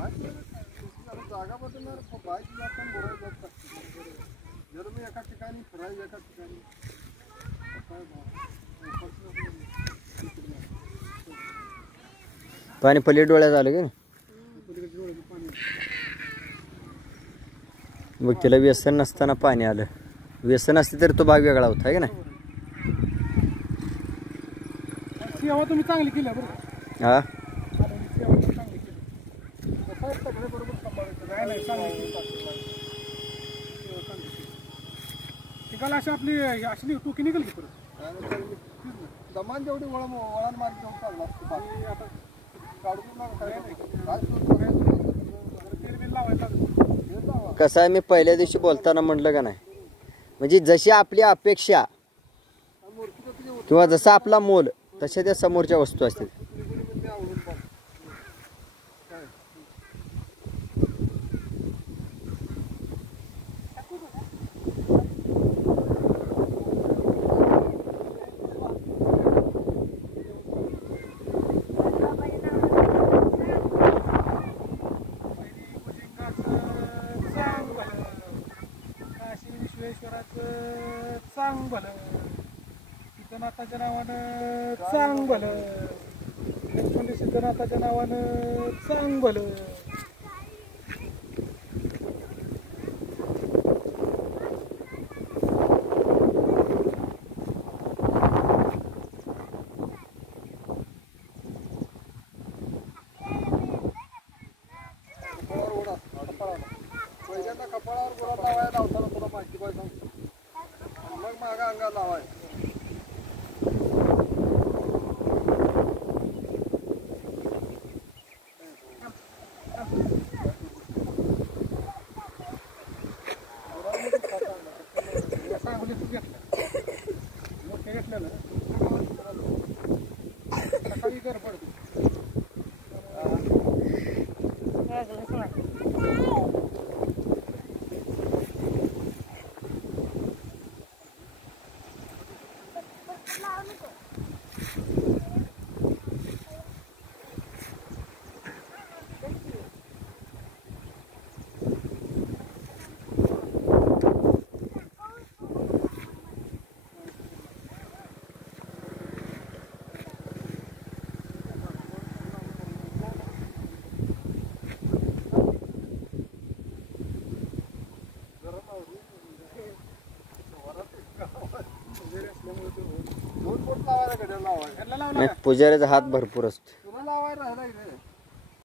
जागा बदलणार बाईक जाताना भरायला जात जर मी एका ठिकाणी फिरायला एका ठिकाणी पाणी पलीकडे डोळ्यात आलं का मग तिला व्यसन नसताना पाणी आलं. व्यसन असते तर तो भाग वेगळा होता आहे का नाही. सेवा तुम्ही चांगली केली बरं. हा ठिकाण अशी आपली अशी टोकी निघेल की परत दमान जेवढी वळण मार्ग जेवढं चालला बाकी आता कसं आहे मी पहिल्या दिवशी बोलताना म्हटलं का नाही म्हणजे जशी आपली अपेक्षा किंवा जसा आपला मोल तशा त्या समोरच्या वस्तू असतील. चांग भलं सिद्धनाथाच्या नावानं चांग भलं लक्ष्मण सिद्धनाथाच्या नावानं चांग भलं. पहिल्यांदा कपाळावर गुलाब लावायला लावताना तुला माहिती पाहिजे मग मागा अंगाला लावाय. सांगली तू घेतलं मोठे घेतलं ना सकाळी कर पडतो. पुजाऱ्याचा हात भरपूर असतो.